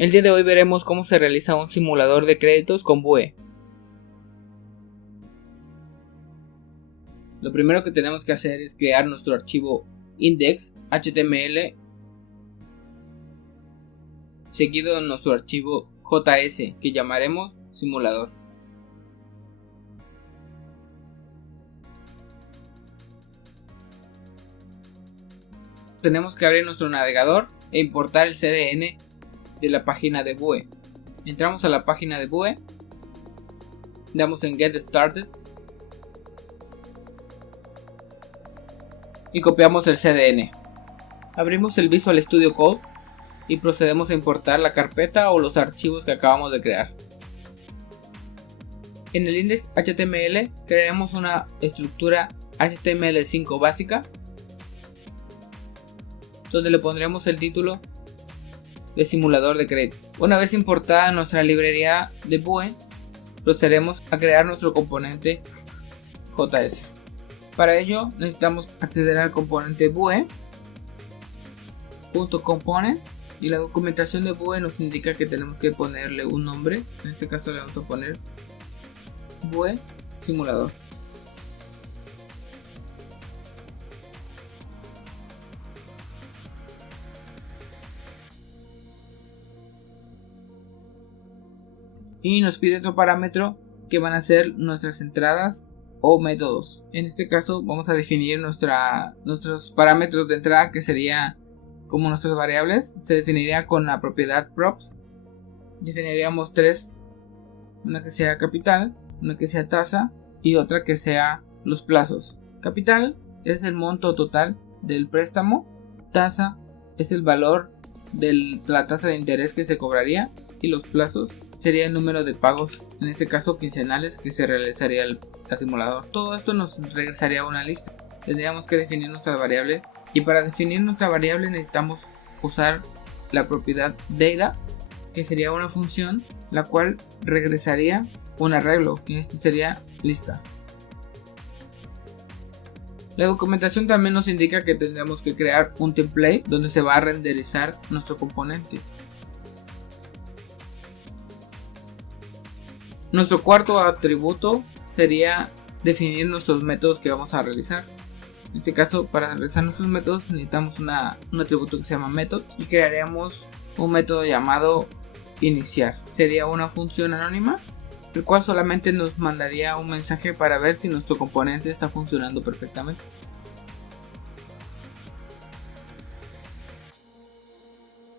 El día de hoy veremos cómo se realiza un simulador de créditos con Vue. Lo primero que tenemos que hacer es crear nuestro archivo index.html seguido de nuestro archivo JS que llamaremos simulador. Tenemos que abrir nuestro navegador e importar el CDN de la página de Vue. Entramos a la página de Vue, damos en Get Started y copiamos el CDN. Abrimos el Visual Studio Code y procedemos a importar la carpeta o los archivos que acabamos de crear. En el index.html crearemos una estructura HTML5 básica donde le pondremos el título de simulador de crédito. Una vez importada nuestra librería de Vue, procederemos a crear nuestro componente JS. Para ello necesitamos acceder al componente Vue.component y la documentación de Vue nos indica que tenemos que ponerle un nombre. En este caso le vamos a poner Vue simulador. Y nos pide otro parámetro que van a ser nuestras entradas o métodos. En este caso vamos a definir nuestros parámetros de entrada, que sería como nuestras variables. Se definiría con la propiedad props. Definiríamos tres: una que sea capital, una que sea tasa y otra que sea los plazos. Capital es el monto total del préstamo, tasa es el valor de la tasa de interés que se cobraría y los plazos sería el número de pagos, en este caso quincenales, que se realizaría el simulador. Todo esto nos regresaría a una lista. Tendríamos que definir nuestra variable, y para definir nuestra variable necesitamos usar la propiedad data, que sería una función la cual regresaría un arreglo, y este sería lista. La documentación también nos indica que tendremos que crear un template donde se va a renderizar nuestro componente. Nuestro cuarto atributo sería definir nuestros métodos que vamos a realizar. En este caso, para realizar nuestros métodos necesitamos un atributo que se llama method, y crearemos un método llamado iniciar. Sería una función anónima, el cual solamente nos mandaría un mensaje para ver si nuestro componente está funcionando perfectamente.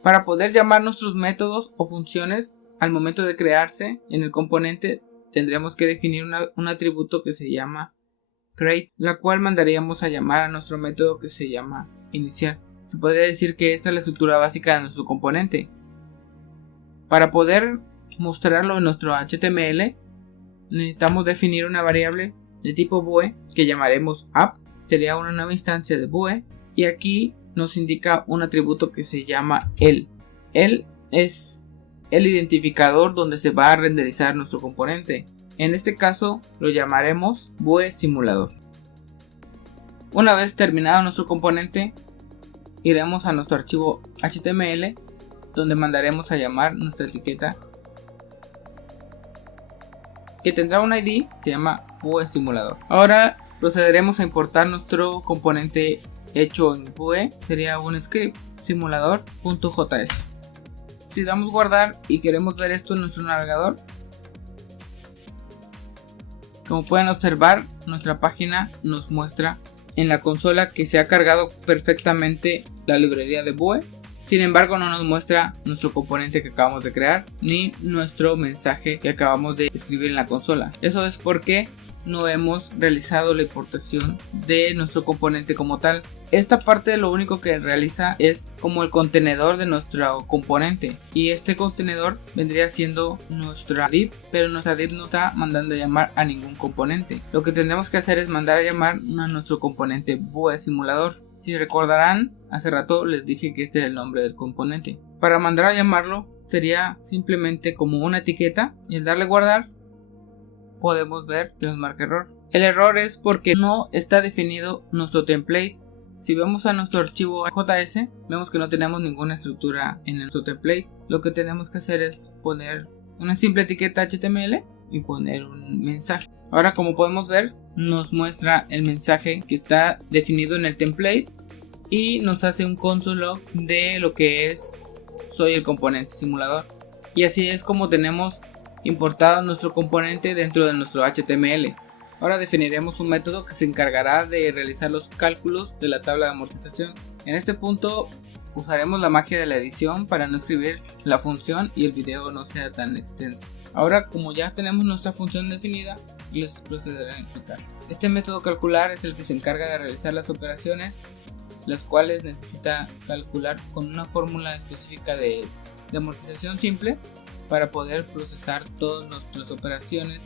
Para poder llamar nuestros métodos o funciones al momento de crearse en el componente, tendríamos que definir un atributo que se llama create, la cual mandaríamos a llamar a nuestro método que se llama iniciar. Se podría decir que esta es la estructura básica de nuestro componente. Para poder mostrarlo en nuestro HTML, necesitamos definir una variable de tipo Vue que llamaremos app. Sería una nueva instancia de Vue, y aquí nos indica un atributo que se llama el. El es el identificador donde se va a renderizar nuestro componente. En este caso lo llamaremos Vue simulador. Una vez terminado nuestro componente, iremos a nuestro archivo HTML donde mandaremos a llamar nuestra etiqueta, que tendrá un ID, se llama Vue simulador. Ahora procederemos a importar nuestro componente hecho en Vue. Sería un script simulador.js. Si damos guardar y queremos ver esto en nuestro navegador, como pueden observar, nuestra página nos muestra en la consola que se ha cargado perfectamente la librería de Vue. Sin embargo, no nos muestra nuestro componente que acabamos de crear ni nuestro mensaje que acabamos de escribir en la consola. Eso es porque no hemos realizado la importación de nuestro componente como tal. Esta parte lo único que realiza es como el contenedor de nuestro componente, y este contenedor vendría siendo nuestra div, pero nuestra div no está mandando a llamar a ningún componente. Lo que tendremos que hacer es mandar a llamar a nuestro componente Vue simulador. Si recordarán, hace rato les dije que este era el nombre del componente. Para mandar a llamarlo sería simplemente como una etiqueta, y al darle guardar podemos ver que nos marca error. El error es porque no está definido nuestro template Si vemos a nuestro archivo JS, vemos que no tenemos ninguna estructura en nuestro template. Lo que tenemos que hacer es poner una simple etiqueta HTML y poner un mensaje. Ahora, como podemos ver, nos muestra el mensaje que está definido en el template y nos hace un console log de lo que es soy el componente simulador. Y así es como tenemos importado nuestro componente dentro de nuestro HTML. Ahora definiremos un método que se encargará de realizar los cálculos de la tabla de amortización. En este punto usaremos la magia de la edición para no escribir la función y el video no sea tan extenso. Ahora, como ya tenemos nuestra función definida, les procederé a explicar. Este método calcular es el que se encarga de realizar las operaciones, las cuales necesita calcular con una fórmula específica de amortización simple para poder procesar todas nuestras operaciones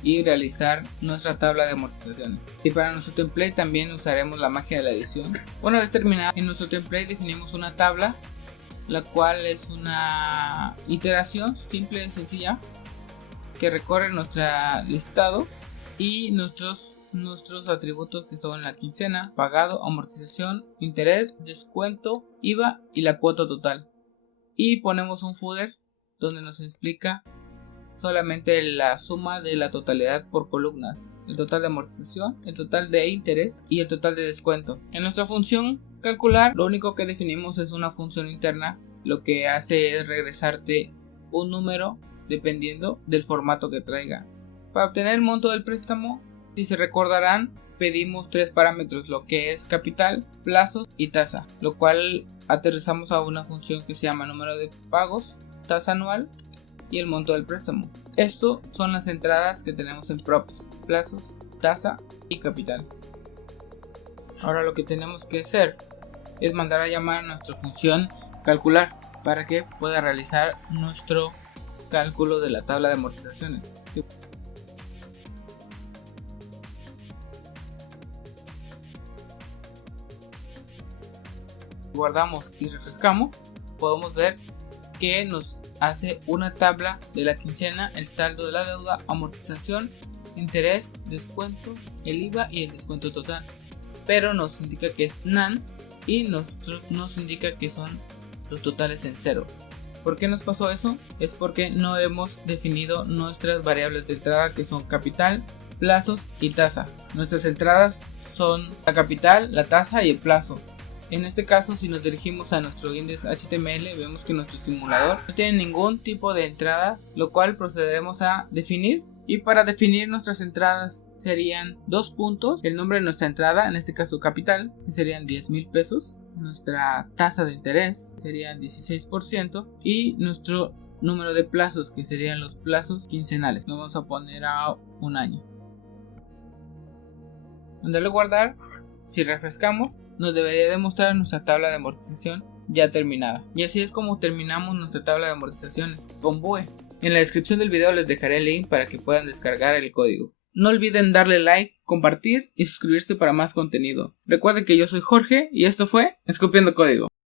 y realizar nuestra tabla de amortizaciones. Y para nuestro template también usaremos la magia de la edición. Una vez terminada, en nuestro template definimos una tabla, la cual es una iteración simple y sencilla que recorre nuestro listado y nuestros atributos, que son la quincena, pagado, amortización, interés, descuento, IVA y la cuota total. Y ponemos un footer donde nos explica solamente la suma de la totalidad por columnas, el total de amortización, el total de interés y el total de descuento. En nuestra función calcular, lo único que definimos es una función interna, lo que hace es regresarte un número dependiendo del formato que traiga. Para obtener el monto del préstamo, si se recordarán, pedimos tres parámetros, lo que es capital, plazos y tasa, lo cual aterrizamos a una función que se llama número de pagos, tasa anual y el monto del préstamo. Esto son las entradas que tenemos en props, plazos, tasa y capital. Ahora lo que tenemos que hacer es mandar a llamar a nuestra función calcular para que pueda realizar nuestro cálculo de la tabla de amortizaciones. Guardamos y refrescamos, podemos ver que nos hace una tabla de la quincena, el saldo de la deuda, amortización, interés, descuento, el IVA y el descuento total, pero nos indica que es NaN y nos indica que son los totales en cero. ¿Por qué nos pasó eso? Es porque no hemos definido nuestras variables de entrada, que son capital, plazos y tasa. Nuestras entradas son la capital, la tasa y el plazo. En este caso, si nos dirigimos a nuestro index.html, vemos que nuestro simulador no tiene ningún tipo de entradas, lo cual procederemos a definir. Y para definir nuestras entradas serían 2 puntos, el nombre de nuestra entrada, en este caso capital, que serían 10,000 pesos, nuestra tasa de interés serían 16% y nuestro número de plazos, que serían los plazos quincenales. Nos vamos a poner a un año. Darle guardar. Si refrescamos, nos debería demostrar nuestra tabla de amortización ya terminada. Y así es como terminamos nuestra tabla de amortizaciones con Vue. En la descripción del video les dejaré el link para que puedan descargar el código. No olviden darle like, compartir y suscribirse para más contenido. Recuerden que yo soy Jorge y esto fue Escupiendo Código.